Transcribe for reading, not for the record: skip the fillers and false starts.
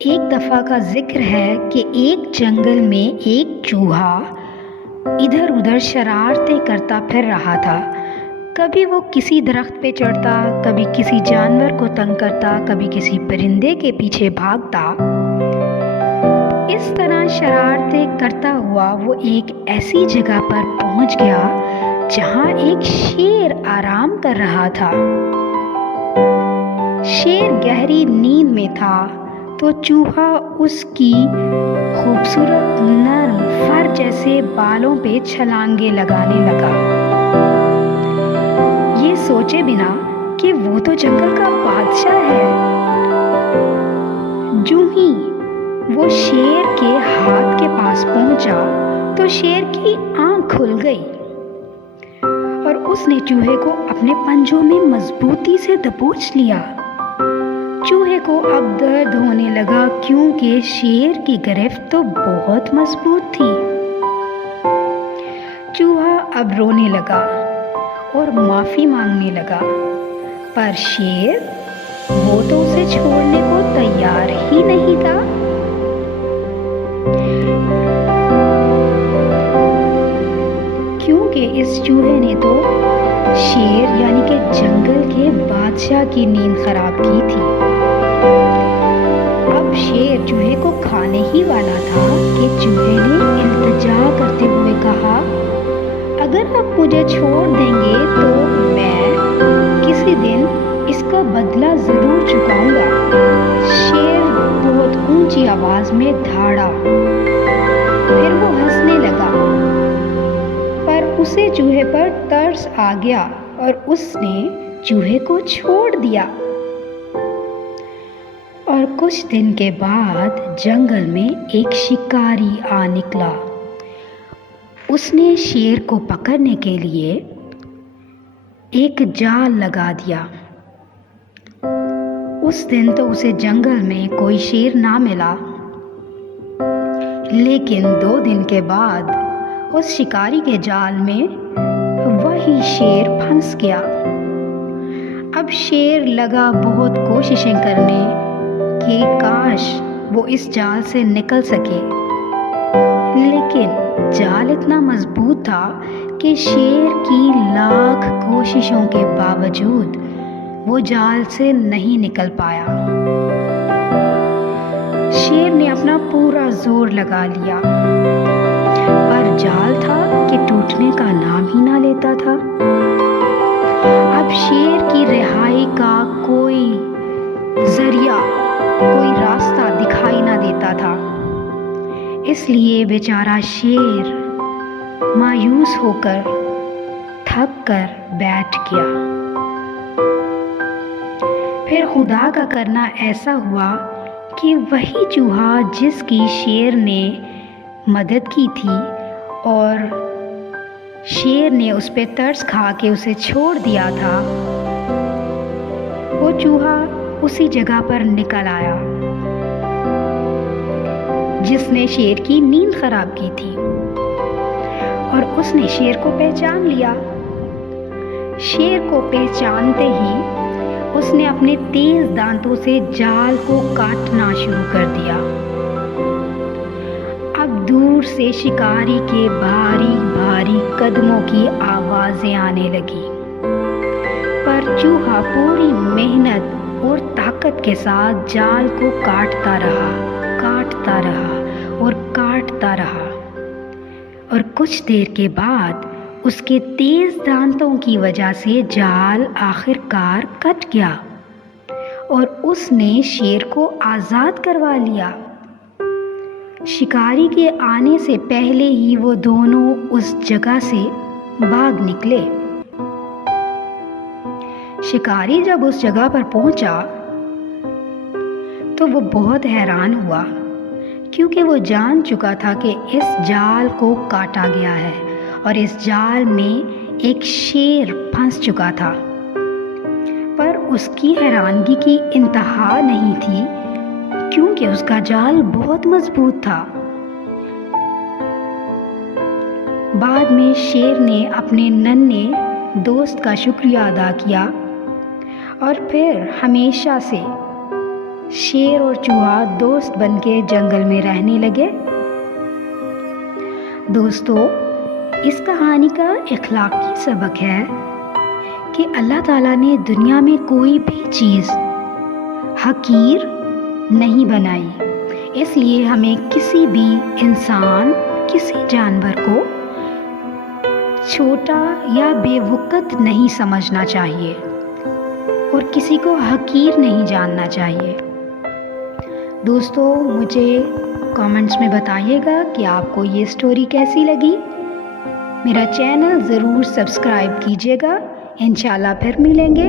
एक दफ़ा का ज़िक्र है कि एक जंगल में एक चूहा इधर उधर शरारतें करता फिर रहा था। कभी वो किसी दरख्त पे चढ़ता, कभी किसी जानवर को तंग करता, कभी किसी परिंदे के पीछे भागता। इस तरह शरारतें करता हुआ वो एक ऐसी जगह पर पहुंच गया जहां एक शेर आराम कर रहा था। शेर गहरी नींद में था तो चूहा उसकी खूबसूरत नर्म फर जैसे बालों पे छलांगे लगाने लगा, ये सोचे बिना कि वो तो जंगल का बादशाह है। जूं ही वो शेर के हाथ के पास पहुंचा तो शेर की आंख खुल गई और उसने चूहे को अपने पंजों में मजबूती से दबोच लिया। चूहे को अब दर्द होने लगा क्योंकि शेर की गिरफ्त तो बहुत मजबूत थी। चूहा अब रोने लगा और माफी मांगने लगा, पर शेर वो तो उसे छोड़ने को तैयार ही नहीं था। क्योंकि इस चूहे ने तो शेर यानी कि जंगल के बादशाह की नींद खराब की थी। अब शेर चूहे को खाने ही वाला था कि चूहे ने इल्तिजा करते हुए कहा, अगर आप मुझे छोड़ देंगे तो मैं किसी दिन इसका बदला जरूर चुकाऊंगा। शेर बहुत ऊंची आवाज में धाड़ा, फिर वो हंसने लगा, पर उसे चूहे पर तरस आ गया और उसने चूहे को छोड़ दिया। और कुछ दिन के बाद जंगल में एक शिकारी आ निकला। उसने शेर को पकड़ने के लिए एक जाल लगा दिया। उस दिन तो उसे जंगल में कोई शेर ना मिला, लेकिन 2 दिन के बाद उस शिकारी के जाल में वही शेर फंस गया। अब शेर लगा बहुत कोशिशें करने कि काश वो इस जाल से निकल सके, लेकिन जाल इतना मजबूत था कि शेर की लाख कोशिशों के बावजूद वो जाल से नहीं निकल पाया। शेर ने अपना पूरा जोर लगा लिया, पर जाल था कि टूटने का नाम ही ना लेता था। अब शेर की रिहाई का कोई जरिया, कोई रास्ता दिखाई ना देता था। इसलिए बेचारा शेर मायूस होकर थक कर बैठ गया। फिर खुदा का करना ऐसा हुआ कि वही चूहा जिसकी शेर ने मदद की थी और शेर ने उस पे तरस खा के उसे छोड़ दिया था, वो चूहा उसी जगह पर निकल आया जिसने शेर की नींद खराब की थी, और उसने शेर को पहचान लिया। शेर को पहचानते ही उसने अपने तेज दांतों से जाल को काटना शुरू कर दिया। अब दूर से शिकारी के भारी भारी कदमों की आवाजें आने लगी, पर चूहा पूरी मेहनत और ताकत के साथ जाल को काटता रहा और काटता रहा। और कुछ देर के बाद उसके तेज दांतों की वजह से जाल आखिरकार कट गया और उसने शेर को आज़ाद करवा लिया। शिकारी के आने से पहले ही वो दोनों उस जगह से भाग निकले। शिकारी जब उस जगह पर पहुंचा तो वो बहुत हैरान हुआ, क्योंकि वो जान चुका था कि इस जाल को काटा गया है और इस जाल में एक शेर फंस चुका था। पर उसकी हैरानगी की इंतहा नहीं थी, क्योंकि उसका जाल बहुत मजबूत था। बाद में शेर ने अपने नन्हे दोस्त का शुक्रिया अदा किया और फिर हमेशा से शेर और चूहा दोस्त बनके जंगल में रहने लगे। दोस्तों, इस कहानी का इखलाकी सबक है कि अल्लाह ताला ने दुनिया में कोई भी चीज़ हकीर नहीं बनाई, इसलिए हमें किसी भी इंसान, किसी जानवर को छोटा या बेवकूफ़ नहीं समझना चाहिए और किसी को हकीर नहीं जानना चाहिए। दोस्तों, मुझे कमेंट्स में बताइएगा कि आपको ये स्टोरी कैसी लगी। मेरा चैनल ज़रूर सब्सक्राइब कीजिएगा। इंशाल्लाह फिर मिलेंगे।